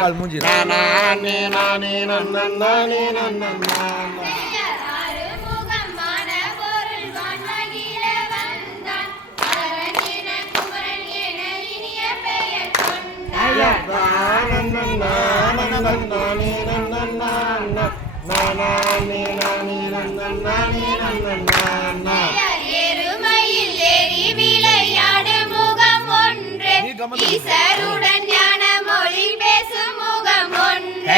நானே நானே நன்னே நன்னா எருமையில் ஏறி விளையாடு முகம் ஒன்று ஈசருடன் ஞான மொழி பேசும் முகம் ஒன்று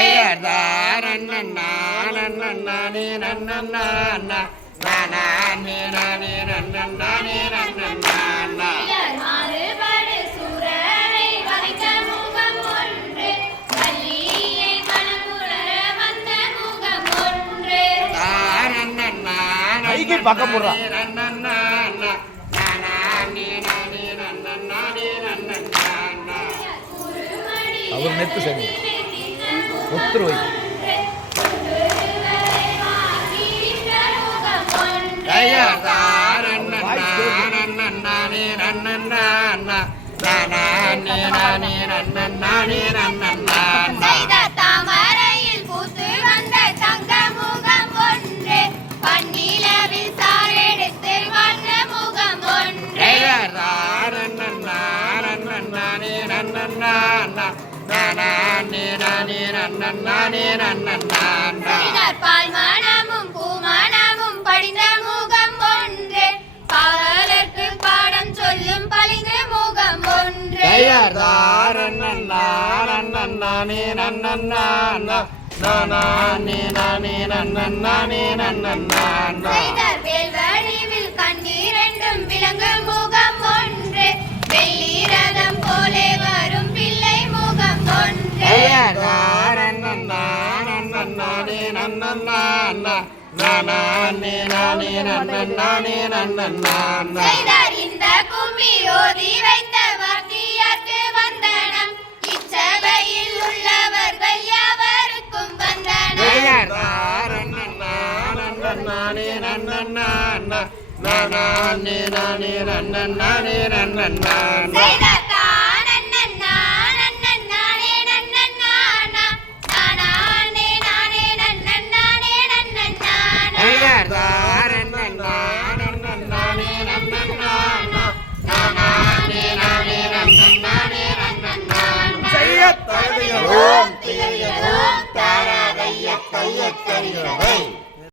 மாறுபடு சூரனை வளைத்த முகம் ஒன்று வள்ளியை மனமுணர வந்த முகம் ஒன்று பக்கம் போடுறா அவர் நெத்து சரி ஒத்துருவை தாமரையில் பூத்து வந்த தங்க முகம் ஒன்று பன்னிலவில் சாரெடுத்து வந்த முகம் ஒன்று பால் மனமும் பூமணமும் படிந்த முகம் ஒன்று பாவலருக்கு பாடம் சொல்லும் பளிங்கு முகம் ஒன்று வேல்வடிவில் கண்ணீரெண்டும் விளங்கு முகம் ஒன்று வெள்ளி ரதம் போலே வரும் பிள்ளை முகம் ஒன்று இந்த கும்மி ஓதி வைத்த வாத்தியார்க்கு வந்தனம் இச்சபையில் உள்ளவர்கள் யாவருக்கும் வந்தனம் ஓம் தாராதைய கைய